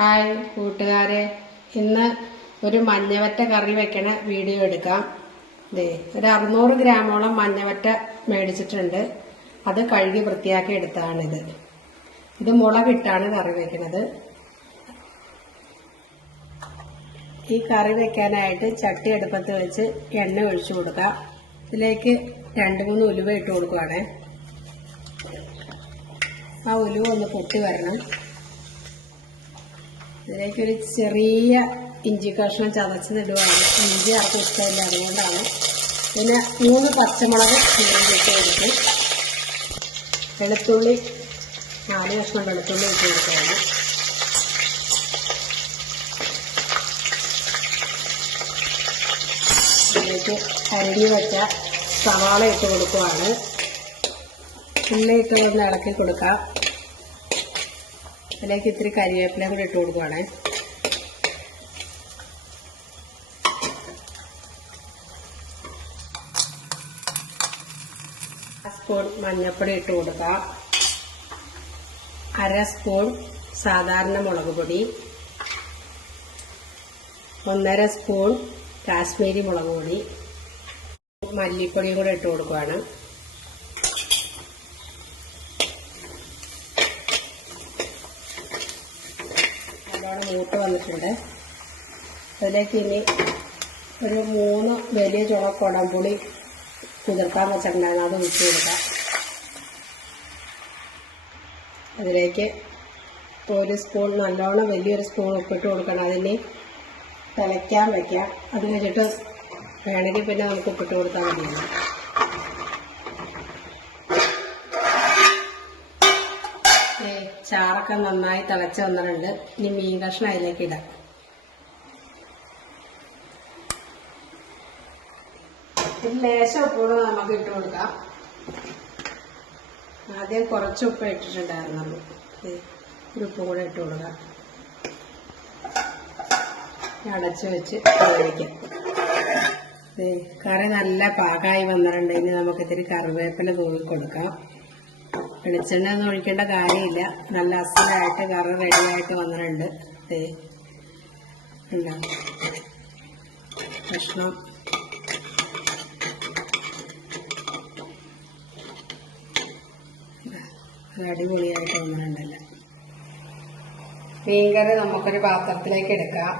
Hi കൂട്ടുകാരെ, ഇന്ന് ഒരു മഞ്ഞവറ്റ കറി വെക്കണ വീഡിയോ എടുക്കാം. ഒരു 600 ഗ്രാമോളം മഞ്ഞവറ്റ മേടിച്ചിട്ടുണ്ട്. അത് കഴുകി വൃത്തിയാക്കി എടുത്തതാണിത്. ഇത് മുളകിട്ടാണ് കറി വെക്കുന്നത്. ഈ കറി വെക്കാനായിട്ട് ചട്ടി അടുപ്പത്ത് വെച്ച് എണ്ണ ഒഴിച്ചു കൊടുക്കാം. ഇതിലേക്ക് 2-3 ഉലുവ ഇട്ട് കൊടുക്കുവാണ്. ആ ഉലുവ ഒന്ന് പൊട്ടി വരണം. ഇതിലേക്കൊരു ചെറിയ ഇഞ്ചി കഷ്ണം ചതച്ചിടുവാണ്. ഇഞ്ചി ആർക്കും ഇഷ്ടമില്ല, അതുകൊണ്ടാണ്. പിന്നെ 3 പച്ചമുളക് ഇട്ട് കൊടുക്കും. വെളുത്തുള്ളി 4 കഷ്ണം വെളുത്തുള്ളി ഇട്ട് കൊടുക്കുകയാണ്. ഇതിലേക്ക് അരിഞ്ഞു വെച്ച സവാള ഇട്ട് കൊടുക്കുവാണ്. ഉള്ളി ഇട്ട് ഒന്ന് ഇളക്കി കൊടുക്കാം. അതിലേക്ക് ഇത്തിരി കരിവേപ്പില കൂടി ഇട്ട് കൊടുക്കുവാണ്. സ്പൂൺ മഞ്ഞൾപ്പൊടി ഇട്ട് കൊടുക്കാം. 1/2 സ്പൂൺ സാധാരണ മുളക് പൊടി, 1/2 സ്പൂൺ കാശ്മീരി മുളക് പൊടി, മല്ലിപ്പൊടിയും കൂടെ ഇട്ട് കൊടുക്കുവാണ്. നല്ലോണം മൂട്ട് വന്നിട്ടുണ്ട്. അതിലേക്ക് ഇനി ഒരു 3 വലിയ ചുള കുടംപുളി കുതിർക്കാൻ വെച്ചിട്ടുണ്ടായിരുന്നു, അത് ഒഴിച്ചു കൊടുക്കാം. അതിലേക്ക് 1 സ്പൂൺ നല്ലോണം വലിയൊരു സ്പൂൺ ഉപ്പിട്ട് കൊടുക്കണം. അതിന് തിളയ്ക്കാൻ വയ്ക്കാം. അത് കഴിഞ്ഞിട്ട് വേണമെങ്കിൽ പിന്നെ നമുക്ക് ഉപ്പിട്ട് കൊടുത്താൽ മതിയല്ലോ. ചാറൊക്കെ നന്നായി തിളച്ച് വന്നിട്ടുണ്ട്. ഇനി മീൻ കഷ്ണം അതിലേക്ക് ഇടാം. ലേശം ഉപ്പൂടെ നമുക്ക് ഇട്ട് കൊടുക്കാം. ആദ്യം കുറച്ച് ഉപ്പ് ഇട്ടിട്ടുണ്ടായിരുന്നുള്ളൂ. ഒരു ഉപ്പും കൂടെ ഇട്ട് കൊടുക്കാം. അടച്ചു വെച്ച് വേവിക്കാം. കറി നല്ല പാകമായി വന്നിട്ടുണ്ട്. ഇനി നമുക്ക് ഇത്തിരി കറിവേപ്പില തൂവി കൊടുക്കാം. വെളിച്ചെണ്ണ ഒന്നും ഒഴിക്കേണ്ട കാര്യമില്ല. നല്ല അസലായിട്ട് കറി റെഡിയായിട്ട് വന്നിട്ടുണ്ട്. കഷ്ണം അടിപൊളിയായിട്ട് വന്നിട്ടുണ്ടല്ലോ. മീൻകറി നമുക്കൊരു പാത്രത്തിലേക്ക് എടുക്കാം.